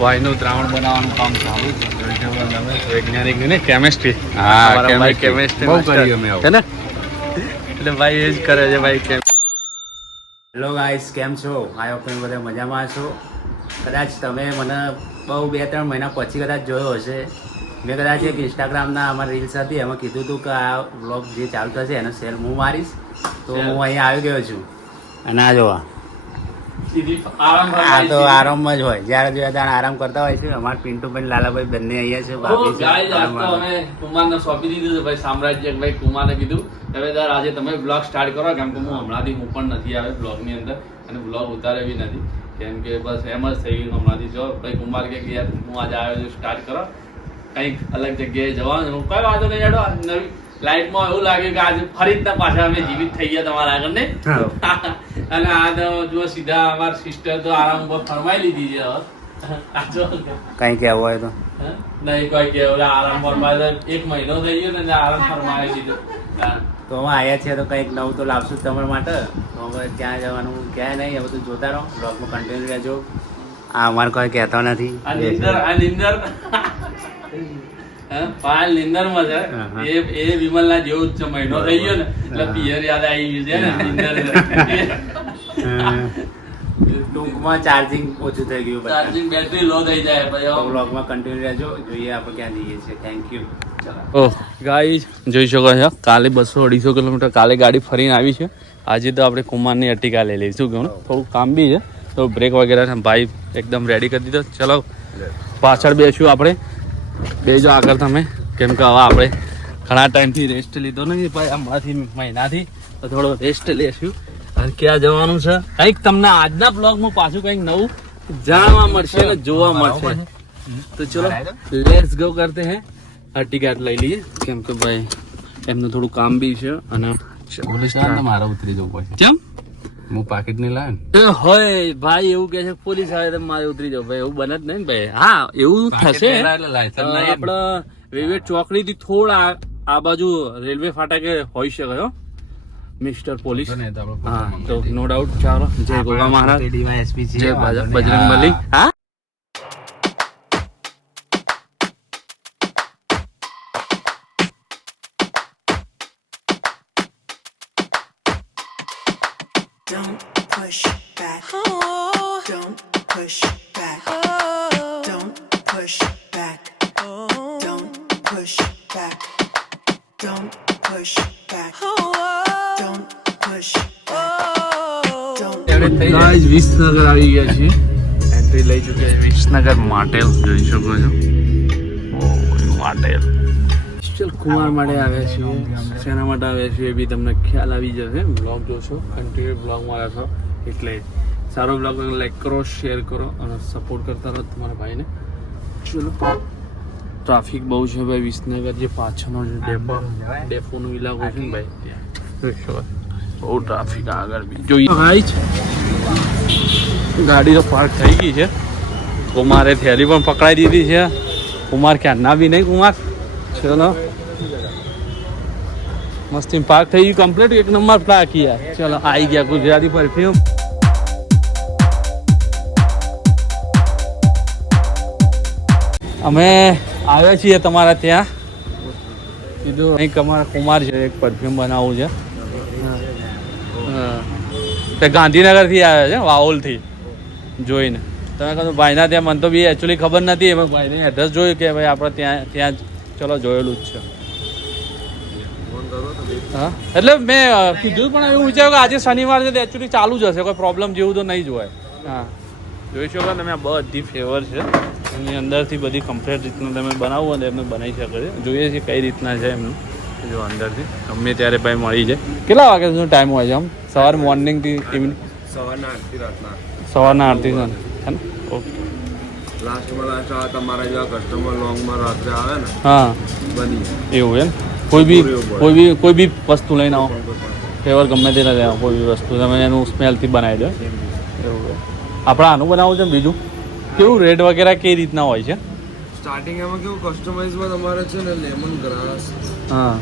ભાઈનું દ્રાવણ બનાવવાનું કામ ચાલુ છે. વૈજ્ઞાનિક ને કેમિસ્ટ્રી. હા, કેમિસ્ટ્રી બહુ કરી અમે છે ને, એટલે ભાઈ એ જ કરે છે ભાઈ. હેલો ગાઈસ, કેમ છો? આઈ હોપ તમે બધા મજામાં છો. કદાચ તમે મને બહુ 2-3 મહિના પછી કદાચ જોયો હશે. મેં કદાચ એક ઇન્સ્ટાગ્રામના અમારી રીલ્સ હતી, એમાં કીધું હતું કે આ વ્લોગ જે ચાલુ થશે એનો શેર હું મારીશ. તો હું અહીંયા આવી ગયો છું. અને આ જોવા, આ તો આરામમાં જ હોય, જ્યારે જોઈએ ત્યારે આરામ કરતા હોય છે. અમારા પિન્ટુભાઈ લાલાભાઈ બંને અહીંયા છે. અમે કુમારને સોંપી દીધું છે ભાઈ સામ્રાજ્ય. ભાઈ કુમારને કીધું હવે આજે તમે બ્લોગ સ્ટાર્ટ કરો, કેમ કે હું હમણાંથી હું પણ નથી આવે બ્લોગની અંદર અને બ્લોગ ઉતારે બી નથી, કેમ કે બસ એમ જ થઈ ગયું હમણાંથી. જો ભાઈ કુમાર કે યાર હું આજે આવ્યો છું, સ્ટાર્ટ કરો, કંઈક અલગ જગ્યાએ જવાનું. હું કઈ વાંધો નહીં હેડો. નવી લાઈફમાં એવું લાગ્યું કે આજે ફરી જ પાછા અમે જીવિત થઈ ગયા તમારા આગળ ને. અને આ તો જો સીધા અમારા સિસ્ટર તો આરામ ઉપર ફરમાઈ લીધી છે. કઈ કહેવું હોય તો નહીં કોઈ કેવું આરામ ફરમાય. 1 મહિનો થઈ ગયો ને આરામ ફરમાવી દીધો. તો અમે આવ્યા છીએ તો કંઈક નવું તો લાવશું જ તમારા માટે. તો હવે ક્યાં જવાનું ક્યાં નહીં, એ બધું જોતા રહો, બ્લોગમાં કન્ટિન્યુ રહેજો. આ અમારે કોઈ કહેતો નથી. આ નિંદર પાલ નિંદરમાં છે. એ વિમલના જેવું જ છે. મહિનો થઈ ગયો ને એટલે પિયર યાદ આવી ગયું છે ને. નિંદર ટૂંકમાં ચાર્જિંગ ઓછું થઈ ગયું, ચાર્જિંગ બેટરી લો થઈ જાય. તો બ્લોગમાં કન્ટિન્યુ રહેજો, જોઈએ આપણે ક્યાં જઈએ છીએ. Thank you. ઓહ ગાઈસ, જોઈ શકો છો કાલે 200-250 કિલોમીટર કાલે ગાડી ફરીને આવી છે. આજે તો આપણે કુમારની અર્ટિગા લઈ લઈશું. ઘણું થોડું કામ બી છે, તો બ્રેક વગેરે ભાઈ એકદમ રેડી કરી દીધો. ચલો પાછળ બેસ્યું આપણે, બેજો આગળ તમે, કેમ કે હવે આપણે ઘણા ટાઈમથી રેસ્ટ લીધો નથી ભાઈ, હમણાંથી મહિનાથી, તો થોડો રેસ્ટ લેશું. અને ક્યાં જવાનું છે કંઈક તમને આજના બ્લોગમાં પાછું કંઈક નવું જાણવા મળશે ને જોવા મળશે. તો ચલો લેટ્સ ગો કરતે હે. અર્ટિગા લઈ લઈએ, કેમ કે ભાઈ એમનું થોડું કામ બી છે. અને મારે ઉતરી જવું પડશે. કેમ હું પાકીટ નહીં લાવે ને હોય ભાઈ, એવું કે છે પોલીસ આવે તો મારે ઉતરી જાવ ભાઈ, એવું બને જ નહીં ભાઈ. હા એવું થશે. આપડે રેલવે ચોકડી થી થોડા આ બાજુ રેલવે ફાટકે હોઈ શકે હો મિસ્ટર પોલીસ. હા તો નો ડાઉટ. ચાલો જય ગોગા મહારાજ, જય બજરંગબલી. હા Don't push back. Don't push back. Don't push back. Don't push back. Don't push back. Don't push back. Guys Visnagar આવી ગયા છીએ, એન્ટ્રી લઈ ચૂક્યા છે. વિસનગર માટેલ જોઈ શકો છો. માટેલ ચલ કુમાર માટે આવ્યા છીએ. શેના માટે આવ્યા છીએ એ બી તમને ખ્યાલ આવી જશે. બ્લોગ જોશો, કન્ટિન્યુ બ્લોગમાં રહેશો, એટલે સારો બ્લોગ લાઈક કરો, શેર કરો અને સપોર્ટ કરતા રહો તમારા ભાઈને. ચલો ટ્રાફિક બહુ છે ભાઈ વિસનગર, જે પાછળનો જે ડેપોનો ઇલાકો છે ને ભાઈ, બહુ ટ્રાફિક આગળ બી જોઈએ. ભાઈ ગાડી તો પાર્ક થઈ ગઈ છે. કુમારે થેલી પણ પકડાઈ દીધી છે. કુમાર ક્યાં ના બી નહીં. કુમાર ચલો મસ્તી પાર્ક થઈ ગયું કમ્પ્લીટ. 1 નંબર પાર્ક યાર. ચલો આવી ગયા ગુજરાતી પરફ્યુમ. અમે આવ્યા છીએ તમારા ત્યાં, કીધું અહીં અમારા કુમાર છે, એક પરફ્યુમ બનાવવું છે. તે ગાંધીનગરથી આવ્યા છે, વાઓલથી જોઈને. તમે કહો ભાઈના ત્યાં, મને તો બી એકચ્યુઅલી ખબર નથી, એમાં ભાઈને એડ્રેસ જોયું કે ભાઈ આપણે ત્યાં ચલો જોયેલું જ છે. હા એટલે મેં કીધું, પણ એવું વિચાર્યું કે આજે શનિવાર છે તો એકચ્યુઅલી ચાલુ જ હશે, કોઈ પ્રોબ્લેમ જેવું તો નહીં જ હોય. હા જોઈ શકો તમે, આ બધી ફ્લેવર છે એની અંદરથી, બધી કમ્પ્લીટ રીતનું તમે બનાવવું અને એમને બનાવી શકો છો. જોઈએ છીએ કઈ રીતના છે એમનું, જો અંદરથી ગમે ત્યારે ભાઈ મળી જાય. કેટલા વાગ્યા સુધીનો ટાઈમ હોય છે આમ? સવાર મોર્નિંગથી ઇવનિંગ? સવારના 8 રાતના. સવારના 8 છે ને? ઓકે. લાસ્ટમાં લાસ્ટ આવે તમારા જેવા કસ્ટમર લોંગમાં રાત્રે આવે ને, હા બની એવું એમ. કોઈ બી વસ્તુ લઈને આવો, ફ્લેવર ગમે તે લઈ આવો, કોઈ બી વસ્તુ તમે એનું સ્મેલથી બનાવી દો. એવું આપણે આનું બનાવવું છે ને બીજું કેવું રેટ વગેરે કઈ રીતના હોય છે? સ્ટાર્ટિંગ એમાં કેવું કસ્ટમાઇઝમાં તમારે છે ને લેમન ગ્રાસ, હા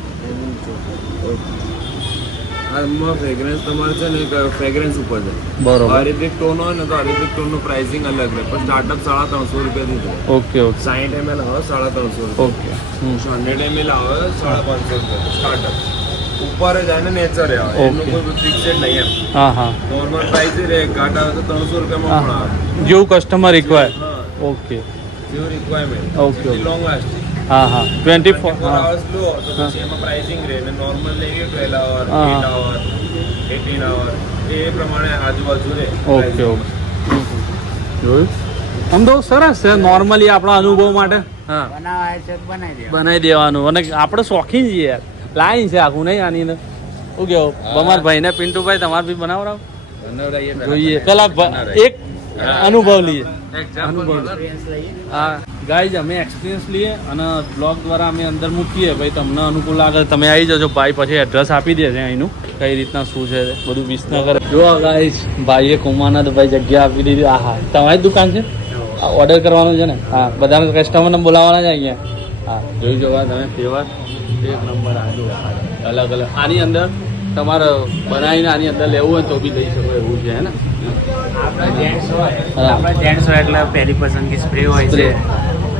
આમાં ફ્રેગ્રન્સ તમારે છે ને ફ્રેગ્રન્સ ઉપર છે. બરોબર. અરેબિક ટોન હોય ને તો અરેબિક ટોનનું પ્રાઇસિંગ અલગ રહે, પણ સ્ટાર્ટઅપ 350 રૂપિયાથી છે. ઓકે ઓકે 60 ml આવે 350 રૂપિયા, ઓકે 100 ml આવે 550 રૂપિયા સ્ટાર્ટઅપ. ઉપર જાય ને નેચર આવે, એનું કોઈ ફિક્સેડ નહીં એમ. હા હા નોર્મલ પ્રાઇસ રહે, ઘાટ આવે તો 300 રૂપિયામાં પણ આવે. જેવું કસ્ટમર રિક્વાયર. હા, ઓકે જેવું requirement. Okay okay long lasting. હા હા 24 હા hours લો તો પછી એમાં પ્રાઇસિંગ રહે, ને નોર્મલ લઈએ 12 hour, 8 hour, 18 hour, એ પ્રમાણે આજુબાજુ રહે. ઓકે ઓકે જોયું આમ તો સરસ છે નોર્મલી આપણા અનુભવ માટે. હા બનાવાય છે તો બનાવી દે. બનાવી દેવાનું અને આપણે શોખીન છીએ યાર. લાઈન છે આખું નહીં આની અંદર. શું કેવું તમારા ભાઈને પિન્ટુભાઈ તમારે બી બનાવરાવ જોઈએ પેલા એક અનુભવ લઈએ. હા ગાઈઝ અમે એક્સપિરિયન્સ લઈએ અને બ્લોગ દ્વારા અમે અંદર મૂકીએ ભાઈ તમને અનુકૂળ લાગે તમે આવી જજો. ભાઈ પછી એડ્રેસ આપી દે છે અહીંનું કઈ રીતના શું છે બધું વિસનગર. જો ગાઈઝ ભાઈએ કુમારના તો ભાઈ જગ્યા આપી દીધી. આ હા તમારી દુકાન છે, ઓર્ડર કરવાનો છે ને? હા બધાને કસ્ટમરને બોલાવવાના છે અહીંયા. હા જોઈ જોવા તમે ફ્લેવર એક નંબર આજુ અલગ અલગ. આની અંદર તમારે બનાવીને આની અંદર લેવું હોય તો બી લઈ શકો એવું છે હે ને? આપણા જેન્ટ્સ હોય એટલે પહેલી પસંદગી સ્પ્રે હોય છે.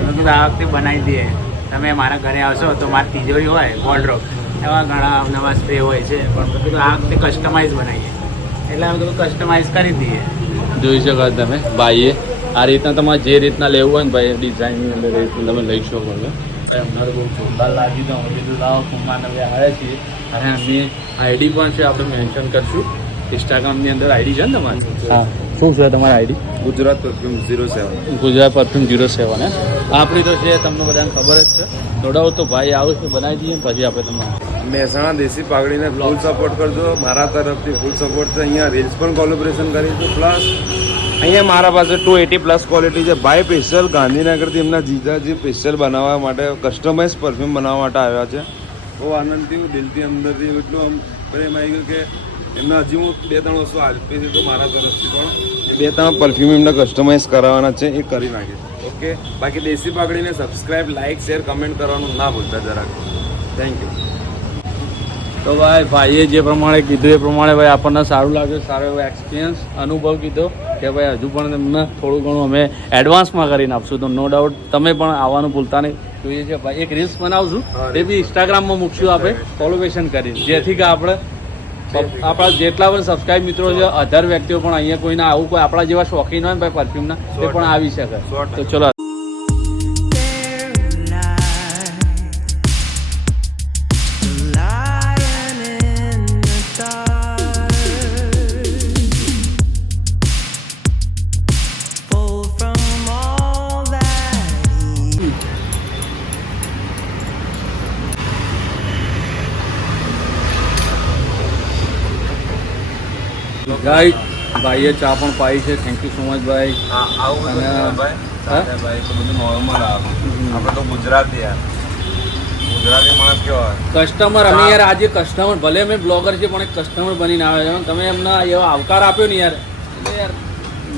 મેં કીધું આ વખતે બનાવી દઈએ. તમે મારા ઘરે આવશો તો મારી તિજોરી હોય વોર્ડરોબ, એવા ઘણા નવા સ્પ્રે હોય છે, પણ મેં કીધું આ વખતે કસ્ટમાઇઝ બનાવીએ એટલે અમે કીધું કસ્ટમાઇઝ કરી દઈએ. જોઈ શકો તમે ભાઈએ આ રીતના તમારે જે રીતના લેવું હોય ને ભાઈ ડિઝાઇનની અંદર એ રીતના તમે લઈ શકો છો. અમારે બહુ જોરદાર લાગી તો અમે કીધું લાવો કુમારને હવે આવ્યા છીએ અને એમની આઈડી પણ છે આપણે મેન્શન કરશું. ઇન્સ્ટાગ્રામની અંદર આઈડી છે ને તમારી? હા શું છે તમારી ID? Gujarat perfume 07. Gujarat perfume 07 હે આપણી તો છે તમને બધાને ખબર જ છે. દોડાવો તો ભાઈ આવું છે બનાવી દઈએ પછી આપણે તમને મહેસાણા દેશી પાઘડીને ફૂલ સપોર્ટ કરજો. મારા તરફથી ફૂલ સપોર્ટ છે. અહીંયા રીલ્સ પણ કોલેબોરેશન કરીશું. પ્લસ અહીંયા મારા પાસે 280+ ક્વોલિટી છે. ભાઈ સ્પેશિયલ ગાંધીનગરથી એમના જીજાજી સ્પેશિયલ બનાવવા માટે કસ્ટમાઇઝ પરફ્યુમ બનાવવા માટે આવ્યા છે. બહુ આનંદથી હું દિલથી અંદરથી એટલું આમ પ્રેમ આવી ગયું કે એમના હજી હું 2-3 વસ્તુ આપી છે તો મારા તરફથી પણ 2-3 પરફ્યુમ એમને કસ્ટમાઇઝ કરાવવાના છે, એ કરી નાખીશ. ઓકે બાકી દેશી પાઘડીને સબસ્ક્રાઇબ, લાઇક, શેર, કમેન્ટ કરવાનું ના ભૂલતા જરાક. Thank you. તો ભાઈએ જે પ્રમાણે કીધું એ પ્રમાણે ભાઈ આપણને સારું લાગ્યું, સારો એવો એક્સપિરિયન્સ અનુભવ કીધો કે ભાઈ હજુ પણ તમને થોડું ઘણું અમે એડવાન્સમાં કરીને આપશું. તો નો ડાઉટ તમે પણ આવવાનું ભૂલતા નહીં. જોઈએ છે ભાઈ એક રીલ્સ બનાવશું એ બી ઇન્સ્ટાગ્રામમાં મૂકશું આપણે કોલેબોરેશન કરીને, જેથી કે આપણે આપણા જેટલા પણ સબસ્ક્રાઇબ મિત્રો છે 1000 વ્યક્તિઓ પણ અહીંયા કોઈને આવું કોઈ આપણા જેવા શોખીન હોય ને ભાઈ પરફ્યુમના તે પણ આવી શકે. તો ચલો Lion in the dark, full from all that he ગાઈ ભાઈએ ચા પણ પાઈ છે. થેન્ક યુ સો મચ ભાઈ. આવું અને ભાઈ ભાઈ તો બધું નોર્મલ આવે. આપણે તો ગુજરાતી યાર, ગુજરાતી માણસ કેવા હોય. કસ્ટમર અમે યાર આજે કસ્ટમર ભલે અમે બ્લોગર છે પણ એક કસ્ટમર બનીને આવે છે. તમે એમના એવો આવકાર આપ્યો ને યાર એટલે યાર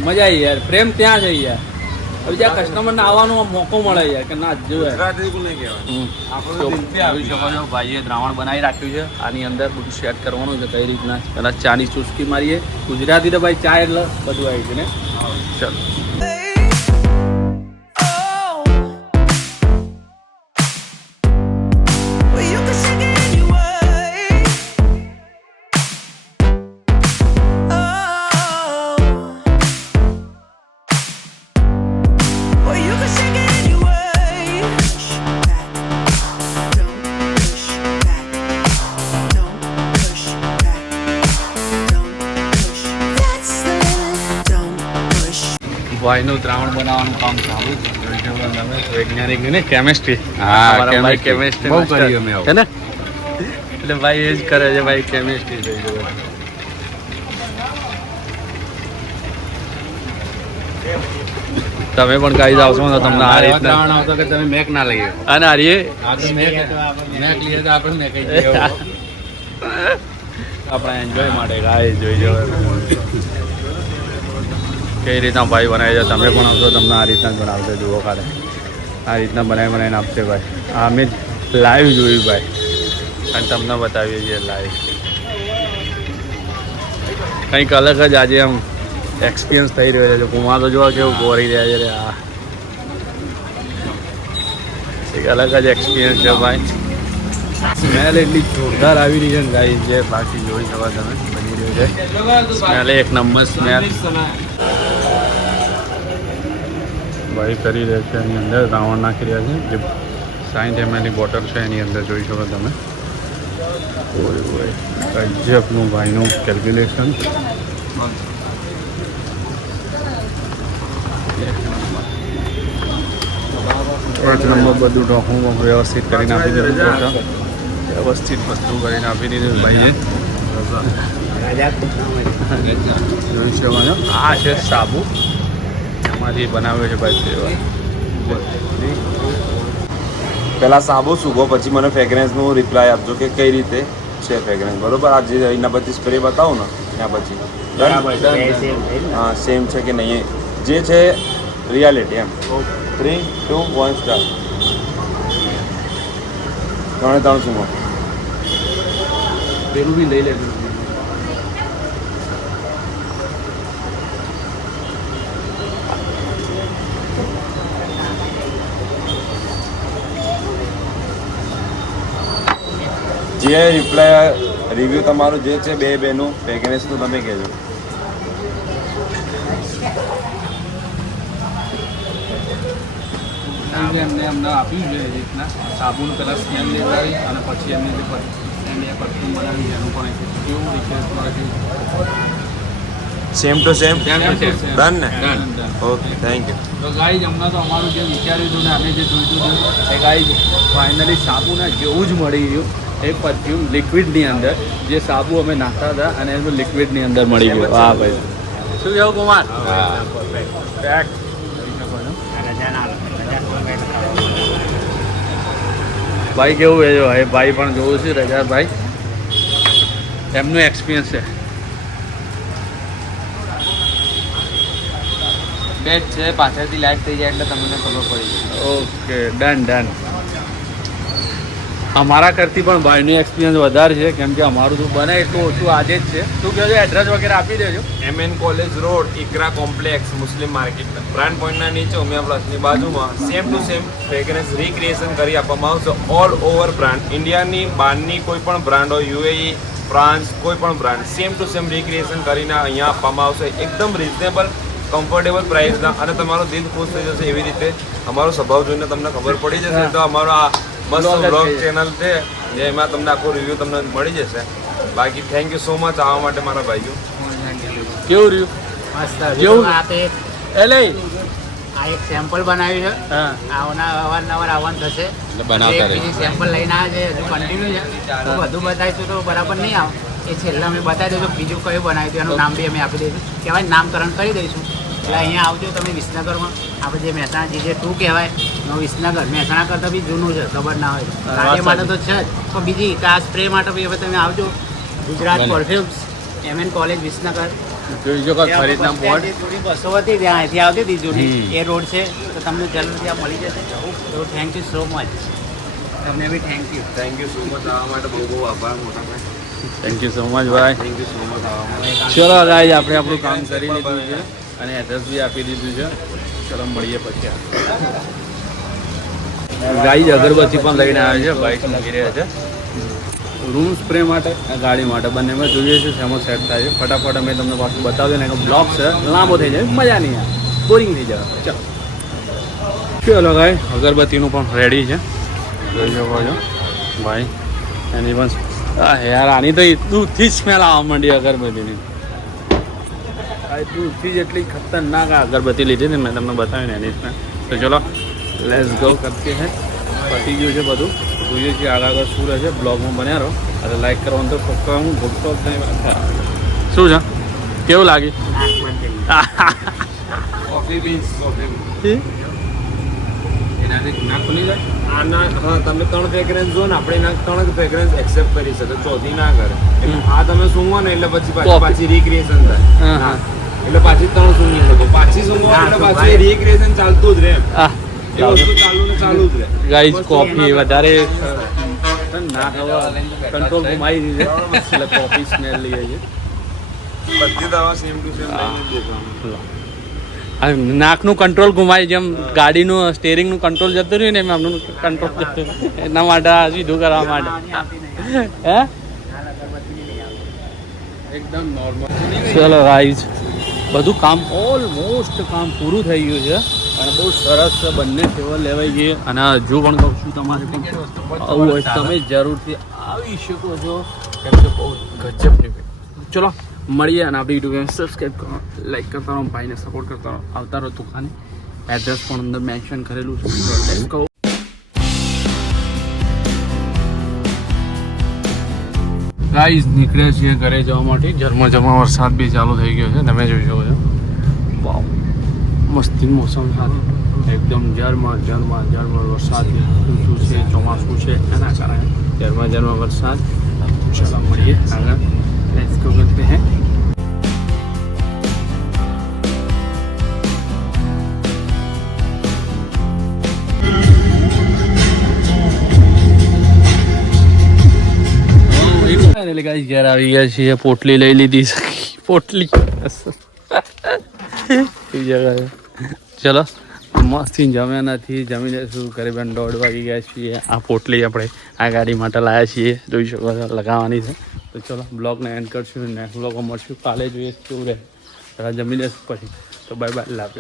મજા આવી યાર. પ્રેમ ત્યાં છે યાર. હવે જ્યાં કસ્ટમરને આવવાનો મોકો મળે યાર કે ના જોઈએ. ગુજરાતી એવું નહીં કહેવાય. આપણે તો દિલથી આવી શકો છો. ભાઈએ દ્રાવણ બનાવી રાખ્યું છે. આની અંદર બધું સેટ કરવાનું છે કઈ રીતના. પહેલાં ચાની ચુસ્કી મારીએ. ગુજરાતી તો ભાઈ ચા એટલે બધું આવી છે ને. ચલો Oh, well, you can shake it anyway. Oh, well, you can shake it anyway. Push back, don't push back, don't push back, don't push. That's the limit. Don't push. ભાઈનું દ્રાવણ બનાવવાનું કામ ચાલુ છે. જોઈ શકો તમે વૈજ્ઞાનિક ને કેમેસ્ટ્રી. હા, ભાઈ chemistry. કેમેસ્ટ્રી બહુ કર્યું અમે આવું. હે ને એટલે ભાઈ એ જ કરે છે ભાઈ કેમેસ્ટ્રી. જોઈ શકો તમે પણ ગાઈઝ આવશો ને તમને આ રીતના આવતો કે તમે મેક ના લઈએ. અને આરીએ આપણે મેક લઈએ તો આપણે મેક આપણા એન્જોય માટે ગાય જોઈ જો કઈ રીતના ભાઈ બનાવે છે. તમે પણ આવશો તમને આ રીતના જ બનાવશે. જુઓ ખાલે આ રીતના બનાવીને આપશે ભાઈ. આ અમે લાઈવ જોયું ભાઈ અને તમને બતાવીએ છીએ લાઈવ. કંઈક અલગ જ આજે આમ એક્સપિરિયન્સ થઈ રહ્યો છે. કુમાર તો જોવા કેવું ગોરી રહ્યા છે રે આ. એક અલગ જ એક્સપિરિયન્સ છે ભાઈ. સ્મેલ એટલી જોરદાર આવી રહી છે ને ગાઈસ, જે બાકી જોઈ શકો તમે બની રહ્યું છે. સ્મેલ એક નંબર સ્મેલ ભાઈ કરી રહ્યા છે. એની અંદર રાવણ નાખી રહ્યા છે. જે 60 ml ની બોટલ છે એની અંદર જોઈ શકો તમે. ગજબનું ભાઈનું કેલ્ક્યુલેશન. પાંચ નંબર બધું ઢોકું વ્યવસ્થિત કરીને આપી દીધું. વ્યવસ્થિત વસ્તુ કરીને આપી દીધું ભાઈએ. જોઈ શકો છો આ છે સાબુ, એમાંથી બનાવ્યો છે ભાઈ ફ્લેવર. પહેલા સાબુ સૂકો, પછી મને ફ્રેગ્રન્સનું રિપ્લાય આપજો કે કઈ રીતે છે ફ્રેગ્રન્સ. બરોબર, આ જે એના પછી સ્પ્રે બતાવો ને એના પછી હા સેમ છે કે નહીં જે છે રિયાલિટી એમ. 3, 2, 1 સ્ટાર્ટ. 3 સુમો પેલું બી લઈ લેજો. જે રિપ્લાય રિવ્યૂ તમારું જે છે બેનું ફ્રેગ્રન્સનું તમે કહેજો. એમને અમને આપ્યું છે એ રીતના સાબુનું પહેલાં સ્કેન લેવડાવી અને પછી એમને જે સ્કેન એ પરફ્યુમ બનાવી એનું પણ કેવું રિક્વેસ્ટ કરે છે. સેમ ટુ સેમ ડન ને? ડન. Okay, thank you. તો ગાઈઝ હમણાં તો અમારું જે વિચાર્યું હતું ને અમે જે જોઈતું હતું એ ગાઈઝ ફાઇનલી સાબુના જેવું જ મળી ગયું. એ પરફ્યુમ લિક્વિડની અંદર જે સાબુ અમે નાખતા હતા અને એનું લિક્વિડની અંદર મળી ગયું. હા ભાઈ, શું કહેવું કુમાર? પેક ભાઈ કેવું છે ભાઈ? ભાઈ પણ જોવું છે રજાભાઈ, એમનું એક્સપિરિયન્સ છે. બેટ છે, પાછળથી લાઈટ થઈ જાય એટલે તમને ખબર પડી જાય. Okay, done. અમારા કરતી પણ ભાઈનું એક્સપિરિયન્સ વધારે છે, કેમ કે અમારું તો બને એટલું ઓછું આજે જ છે. શું કહો છો? એડ્રેસ વગેરે આપી દેજો. MN college road, Iqra complex, Muslim market, brand પોઈન્ટના નીચે ઉમિયા પ્લસની બાજુમાં same to same fragrance recreation કરી આપવામાં આવશે. ઓલ ઓવર બ્રાન્ડ, ઇન્ડિયાની બહારની કોઈ પણ બ્રાન્ડ હોય, UAE, ફ્રાન્સ, કોઈ પણ brand same to same recreation કરીને અહીંયા આપવામાં આવશે. એકદમ રિઝનેબલ કમ્ફર્ટેબલ પ્રાઇસના, અને તમારો દિલ ખુશ થઈ જશે એવી રીતે. અમારો સ્વભાવ જોઈને તમને ખબર પડી જશે. તો અમારો આ મસ્ત બ્લોગ ચેનલ છે જેમાં તમને આખો રિવ્યૂ તમને મળી જશે. બાકી થેન્ક યુ સો મચ આવવા માટે મારા ભાઈઓ. કેવું રહ્યું? મસ્ત. જેવું આ તો એક એટલે આ એક સેમ્પલ બનાવ્યું છે. હા, અવારનવાર આવવાનું થશે. બનાવતા રહે. બીજી સેમ્પલ લઈને આવે છે, હજુ કન્ટિન્યુ છે. તો બધું બતાવીશું તો બરાબર નહીં આવે. એ છેલ્લા અમે બતાવી દઈશું બીજું કયું બનાવ્યું હતું, એનું નામ બી અમે આપી દઈશું. કહેવાય નામકરણ કરી દઈશું. એટલે અહીંયા આવજો તમે વિસનગરમાં. આપણે જે મહેસાણા GJ2 કહેવાય એનું વિસનગર મહેસાણા કરતાં બી જૂનું છે, ખબર ના હોય. ગાડી માટે તો છે જ, પણ બીજી આ સ્પ્રે માટે બી હવે તમે આવજો. Gujarat perfumes, MN college Visnagar. જોઈ શકો ખરીદના બોર્ડ. જૂની બસો હતી ત્યાં અહીંથી આવતી હતી જૂની, એ રોડ છે. તો તમને જલ્દી ત્યાં મળી જશે. તો થેન્ક યુ સો મચ. તમને બી thank you. Thank you so much આવવા માટે બહુ બહુ આભાર મોટા ભાઈ. થેન્ક યુ સો મચ ભાઈ. થેન્ક યુ સો મચ આવવા માટે. ચલો ગાઈઝ, આપણે આપણું કામ કરી લીધું છે અને એડ્રેસ બી આપી દીધું છે. ચલો મળીએ પછી. ગાઈઝ અગરબત્તી પણ લઈને આવે છે, બાઇક મૂકી રહ્યા છે. રૂમ સ્પ્રે માટે ગાડી માટે બંનેમાં જોઈએ છે શેમાં સેટ થાય છે. ફટાફટ અમે તમને પાછું બતાવી દે ને, બ્લોક છે લાંબો થઈ જાય, મજા નહીં આવે, બોરિંગ થઈ જાય. ચલો ગાય, અગરબત્તીનું પણ રેડી છે, જોઈ શકો છો ભાઈ. એની પણ યાર આની તો દૂધથી જ સ્મેલ આવવા માંડી અગરબત્તીની. આ દૂધથી જ એટલી ખતરનાક અગરબત્તી લીધી ને મેં તમને બતાવ્યું ને એની સ્મેલ. તો ચલો લેટ્સ ગો કરતી હે. પતી ગયું છે બધું, જોઈએ છીએ આગળ શું રહે છે. બ્લોગમાં બન્યા રહો અને લાઈક કરવાનું તો પક્કા હું ભૂલતો જ નહીં. શું છે, કેવું લાગે? કોફી બીન્સ, કોફી એનાથી નાક ખુલી જાય. આના હા, તમે 3 ફ્રેગ્રન્સ જો ને, આપણે એના 3 ફ્રેગ્રન્સ એક્સેપ્ટ કરી શકે, ચોથી ના કરે. આ તમે સૂંઘો ને એટલે પછી પાછી રિક્રિએશન થાય. હા, એટલે પાછી 3 સૂંઘી શકો, પાછી સૂંઘો એટલે પાછી રિક્રિએશન ચાલતું જ રહે. એ વસ્તુ ચાલુ જ રહે. ગાઈઝ કોફી વધારે ના ખવા કંટ્રોલ ગુમાવી દીધે એટલે કોફી સ્મેલ લઈએ છે. બધી દવા સેમ ટુ સેમ દેખાવાનું. આ નાકનું કંટ્રોલ ગુમાય જેમ ગાડીનું સ્ટેરિંગનું કંટ્રોલ જતું રહ્યું ને એમ આમનું કંટ્રોલ જતું રહ્યું. એના માટે આ સીધું કરવા માટે હે એકદમ નોર્મલ. ચલો ગાઈઝ બધું કામ ઓલમોસ્ટ કામ પૂરું થઈ ગયું છે અને બહુ સરસ છે. બંને સેવા લેવાઈ ગઈ અને હજુ પણ કહું છું તમારે પણ આવું હોય તમે જરૂરથી આવી શકો છો કેમ કે બહુ ગજબની. ચલો મળીએ અને આપણી યુટ્યુબ સબસ્ક્રાઈબ કરો, લાઈક કરતા રહો, ભાઈને સપોર્ટ કરતા રહો. આવતા રહો દુકાને, એડ્રેસ પણ અંદર મેન્શન કરેલું છે. Let's go. ગાઈઝ નીકળ્યા છીએ ઘરે જવા માટે. ઝરમર વરસાદ બી ચાલુ થઈ ગયો છે, તમે જોઈ શકો છો. વાવ મસ્તી મોસમ સાથે એકદમ ઝરમર વરસાદ ઊંચું છે, ચોમાસું છે એના કારણે ઝરમર વરસાદ. ચલો મળીએ આગળ. लेट्स गो करते हैं. એટલે ગાઈસ ઘેર આવી ગયા છીએ. પોટલી લઈ લીધી છે. પોટલી ચલો મસ્તી જમ્યા નથી, જમી લઈશું. કરીબન 1:30 વાગી ગયા છીએ. આ પોટલી આપણે આ ગાડી માટે લાવ્યા છીએ, જોઈ શકો છો, લગાવવાની છે. તો ચલો બ્લોગને એન્ડ કરશું. નેક્સ્ટ બ્લોગમાં મળશું કાલે. જોઈએ કેવું રહે. જરા જમી લઈશું પછી. તો બાય બાય. લાવ